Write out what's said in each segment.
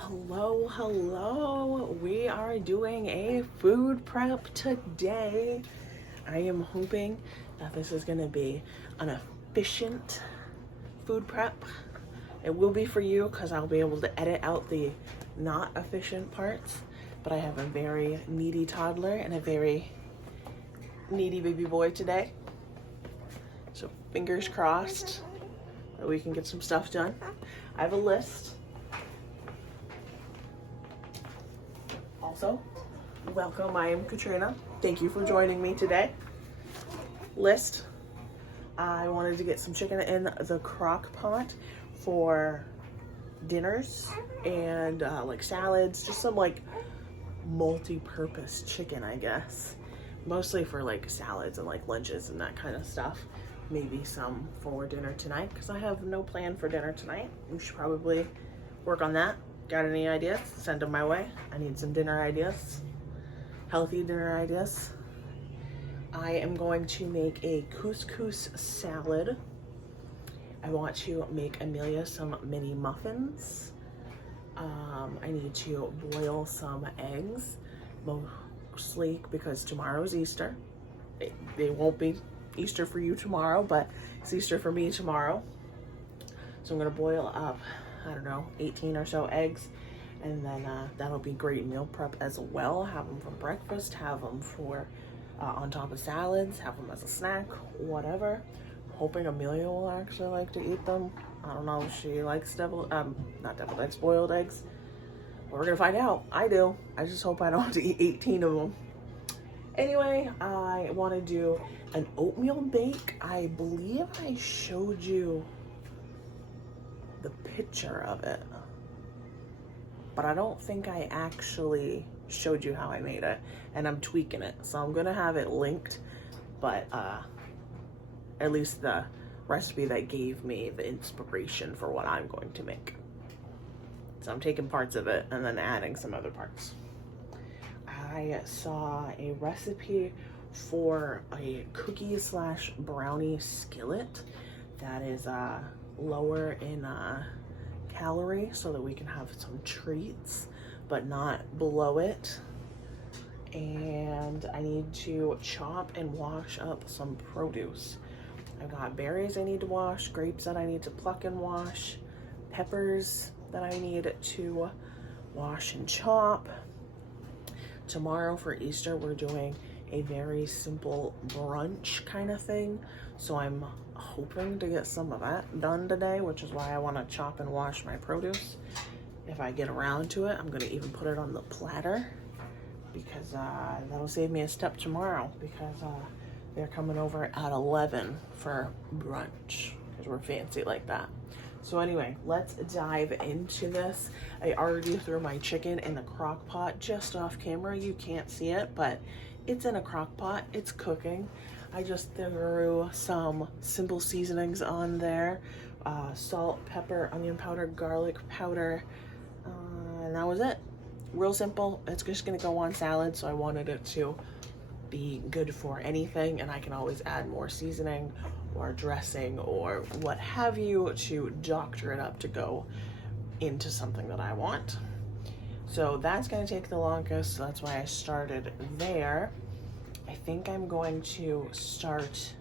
Hello. We are doing a food prep today. I am hoping that this is going to be an efficient food prep. It will be for you because I'll be able to edit out the not efficient parts. But I have a very needy toddler and a very needy baby boy today. So fingers crossed that we can get some stuff done. I have a list. Also, welcome, I am Katrina. Thank you for joining me today. List. I wanted to get some chicken in the crock pot for dinners and like salads, just some like multi-purpose chicken, I guess. Mostly for like salads and like lunches and that kind of stuff. Maybe some for dinner tonight because I have no plan for dinner tonight. We should probably work on that. Got any ideas? Send them my way. I need some dinner ideas. Healthy dinner ideas. I am going to make a couscous salad. I want to make Amelia some mini muffins. I need to boil some eggs, mostly because tomorrow is Easter. They won't be Easter for you tomorrow, but it's Easter for me tomorrow. So I'm gonna boil up, I don't know, 18 or so eggs, and then that'll be great meal prep as well. Have them for breakfast, have them for on top of salads, have them as a snack, whatever. Hoping Amelia will actually like to eat them. I don't know if she likes not deviled eggs, boiled eggs. But we're gonna find out. I do. I just hope I don't have to eat 18 of them. Anyway, I want to do an oatmeal bake. I believe I showed you the picture of it, but I don't think I actually showed you how I made it, and I'm tweaking it, so I'm gonna have it linked, but at least the recipe that gave me the inspiration for what I'm going to make. So I'm taking parts of it and then adding some other parts. I saw a recipe for a cookie slash brownie skillet that is lower in calorie so that we can have some treats but not below it. And I need to chop and wash up some produce. I've got berries I need to wash, grapes that I need to pluck and wash, peppers that I need to wash and chop. Tomorrow for Easter we're doing a very simple brunch kind of thing, so I'm hoping to get some of that done today, which is why I want to chop and wash my produce. If I get around to it, I'm going to even put it on the platter because that'll save me a step tomorrow, because they're coming over at 11 for brunch because we're fancy like that. So anyway, let's dive into this. I already threw my chicken in the crock pot just off camera. You can't see it, but it's in a crock pot. It's cooking. I just threw some simple seasonings on there. Salt, pepper, onion powder, garlic powder, and that was it. Real simple. It's just gonna go on salad, so I wanted it to be good for anything, and I can always add more seasoning or dressing or what have you to doctor it up to go into something that I want. So that's going to take the longest, so that's why I started there. I think I'm going to start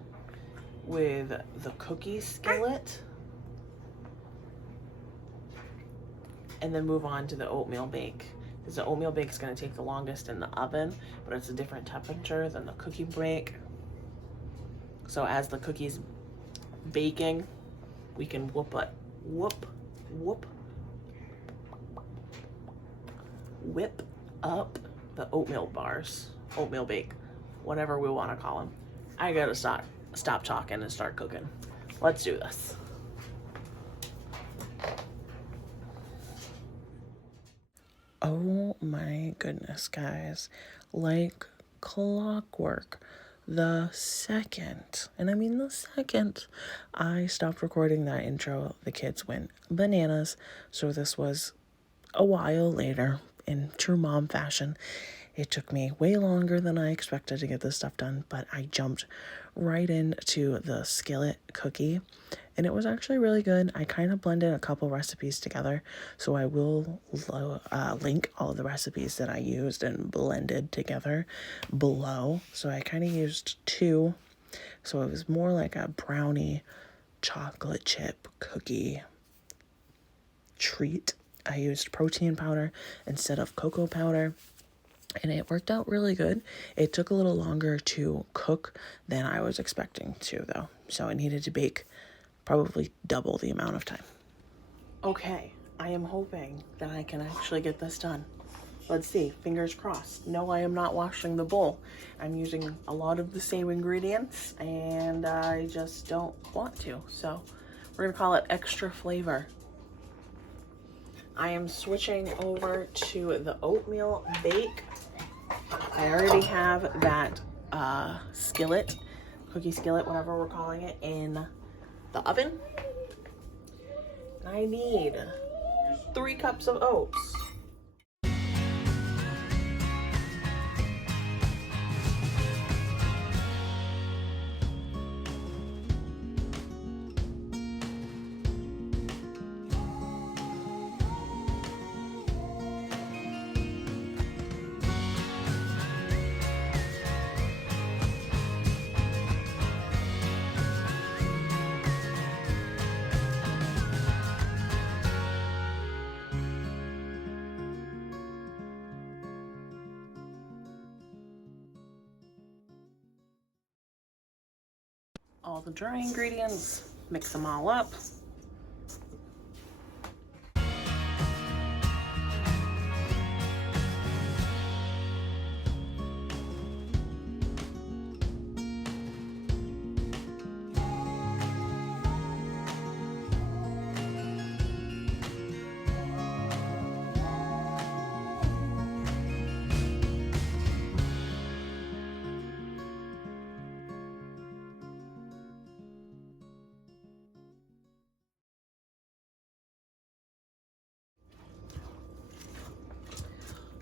with the cookie skillet and then move on to the oatmeal bake, because the oatmeal bake is going to take the longest in the oven, but it's a different temperature than the cookie bake. So as the cookies baking, we can whip up the oatmeal bars, oatmeal bake, whatever we want to call them. I gotta stop talking and start cooking. Let's do this. Oh my goodness, guys, like clockwork. The second, and I mean the second, I stopped recording that intro, the kids went bananas. So this was a while later in true mom fashion, It took me way longer than I expected to get this stuff done, but I jumped right into the skillet cookie, and it was actually really good. I kind of blended a couple recipes together, so I will link all of the recipes that I used and blended together below. So I kind of used two, so it was more like a brownie chocolate chip cookie treat. I used protein powder instead of cocoa powder, and it worked out really good. It took a little longer to cook than I was expecting to, though, so it needed to bake probably double the amount of time. Okay, I am hoping that I can actually get this done. Let's see, fingers crossed. No, I am not washing the bowl. I'm using a lot of the same ingredients, and I just don't want to, so we're gonna call it extra flavor. I am switching over to the oatmeal bake. I already have that skillet, cookie skillet, whatever we're calling it, in the oven. I need 3 cups of oats. All the dry ingredients, mix them all up.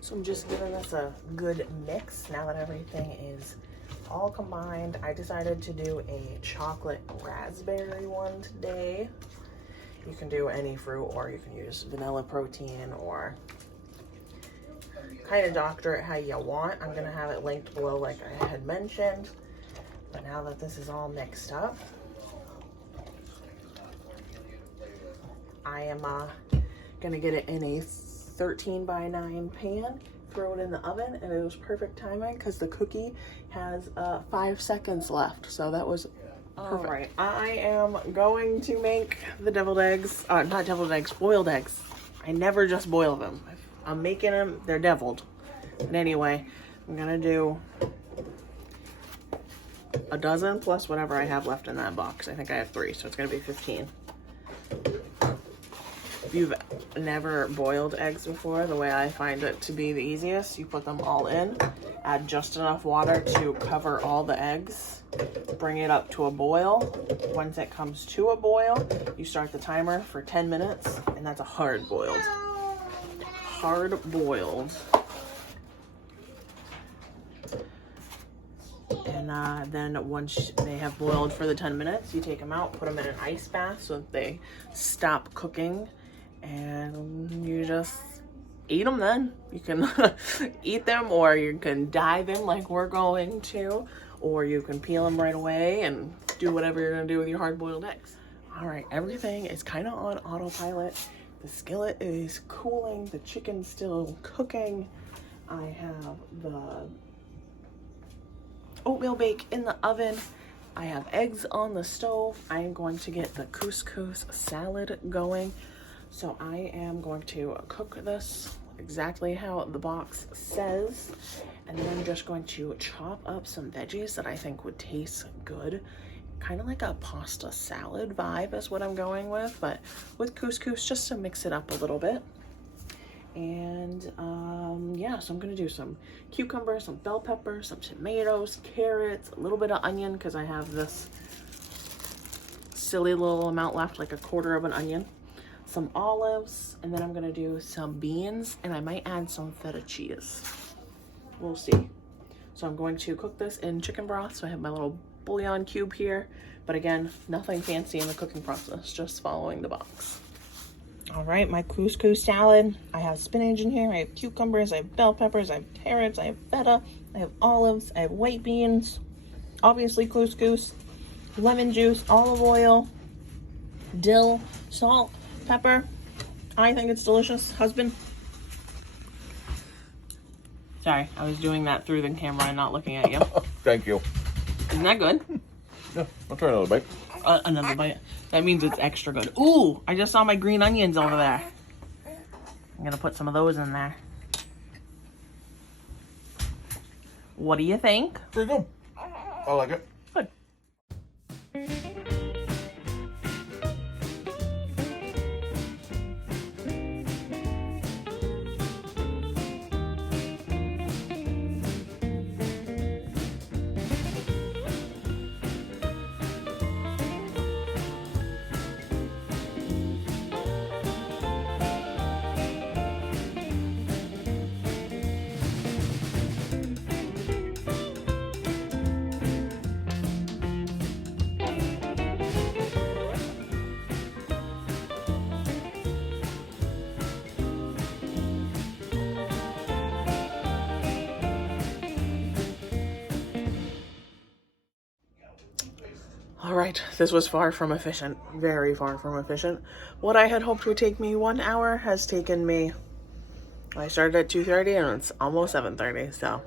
So I'm just giving this a good mix now that everything is all combined. I decided to do a chocolate raspberry one today. You can do any fruit, or you can use vanilla protein, or kind of doctor it how you want. I'm gonna have it linked below like I had mentioned. But now that this is all mixed up, I am gonna get it in a 13x9 pan, throw it in the oven, and it was perfect timing because the cookie has 5 seconds left, so that was perfect. All right, I am going to make the deviled eggs, not deviled eggs, boiled eggs. I never just boil them. I'm making them, they're deviled. But anyway, I'm gonna do a dozen plus whatever I have left in that box. I think I have 3, so it's gonna be 15. If you've never boiled eggs before, the way I find it to be the easiest, you put them all in, add just enough water to cover all the eggs, bring it up to a boil. Once it comes to a boil, you start the timer for 10 minutes, and that's a hard boiled. Hard boiled. And then once they have boiled for the 10 minutes, you take them out, put them in an ice bath so that they stop cooking, and you just eat them then. You can eat them, or you can dye them like we're going to, or you can peel them right away and do whatever you're gonna do with your hard-boiled eggs. All right, everything is kind of on autopilot. The skillet is cooling, the chicken's still cooking. I have the oatmeal bake in the oven. I have eggs on the stove. I am going to get the couscous salad going. So I am going to cook this exactly how the box says, and then I'm just going to chop up some veggies that I think would taste good. Kind of like a pasta salad vibe is what I'm going with, but with couscous just to mix it up a little bit. And yeah, so I'm gonna do some cucumber, some bell pepper, some tomatoes, carrots, a little bit of onion because I have this silly little amount left, like a quarter of an onion, some olives, and then I'm gonna do some beans, and I might add some feta cheese. we'll see. So I'm going to cook this in chicken broth. So I have my little bouillon cube here, but again, nothing fancy in the cooking process, just following the box. All right, my couscous salad. I have spinach in here, I have cucumbers, I have bell peppers, I have carrots, I have feta, I have olives, I have white beans, obviously couscous, lemon juice, olive oil, dill, salt, pepper. I think it's delicious, husband. Sorry, I was doing that through the camera and not looking at you. Thank you. Isn't that good? Yeah, I'll try another bite. Another bite. That means it's extra good. Ooh, I just saw my green onions over there. I'm gonna put some of those in there. What do you think? Pretty good. I like it. Good. All right, this was far from efficient, very far from efficient. What I had hoped would take me 1 hour has taken me, I started at 2:30 and it's almost 7:30, so.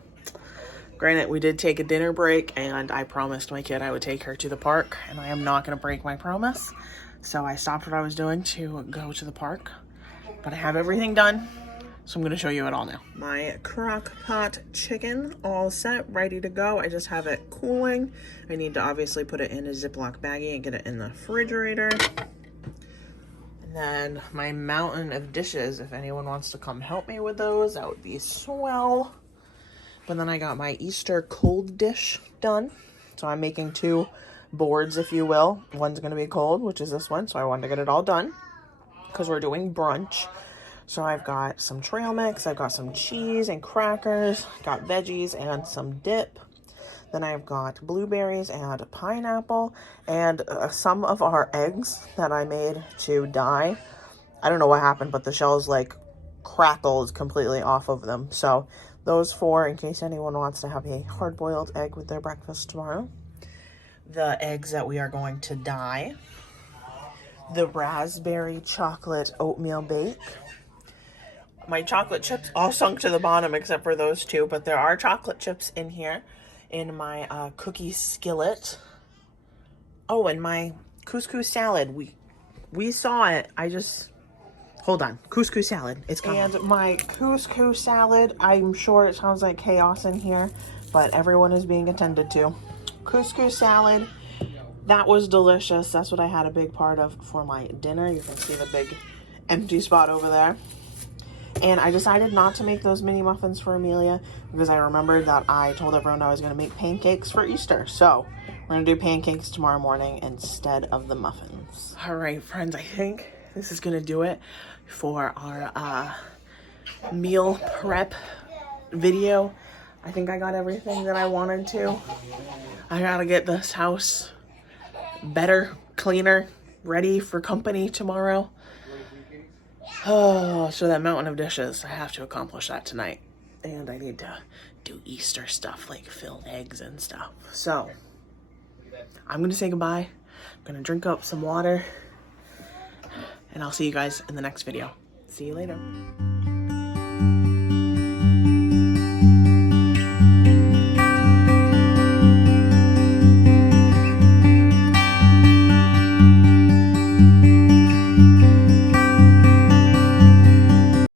Granted, we did take a dinner break and I promised my kid I would take her to the park, and I am not gonna break my promise. So I stopped what I was doing to go to the park, but I have everything done. So I'm gonna show you it all now. My crock pot chicken all set, ready to go. I just have it cooling. I need to obviously put it in a Ziploc baggie and get it in the refrigerator. And then my mountain of dishes, if anyone wants to come help me with those, that would be swell. But then I got my Easter cold dish done. So I'm making 2 boards, if you will. One's gonna be cold, which is this one. So I wanted to get it all done because we're doing brunch. So I've got some trail mix, I've got some cheese and crackers, got veggies and some dip. Then I've got blueberries and pineapple and some of our eggs that I made to dye. I don't know what happened, but the shells like crackled completely off of them. So those 4, in case anyone wants to have a hard-boiled egg with their breakfast tomorrow. The eggs that we are going to dye. The raspberry chocolate oatmeal bake. My chocolate chips all sunk to the bottom except for those 2, but there are chocolate chips in here in my cookie skillet. Oh, and my couscous salad. We saw it. Hold on. Couscous salad. It's coming. And my couscous salad, I'm sure it sounds like chaos in here, but everyone is being attended to. Couscous salad. That was delicious. That's what I had a big part of for my dinner. You can see the big empty spot over there. And I decided not to make those mini muffins for Amelia because I remembered that I told everyone I was going to make pancakes for Easter. So we're going to do pancakes tomorrow morning instead of the muffins. All right, friends, I think this is going to do it for our meal prep video. I think I got everything that I wanted to. I got to get this house better, cleaner, ready for company tomorrow. Oh, so that mountain of dishes, I have to accomplish that tonight. And I need to do Easter stuff, like fill eggs and stuff. So, I'm going to say goodbye. I'm going to drink up some water. And I'll see you guys in the next video. See you later.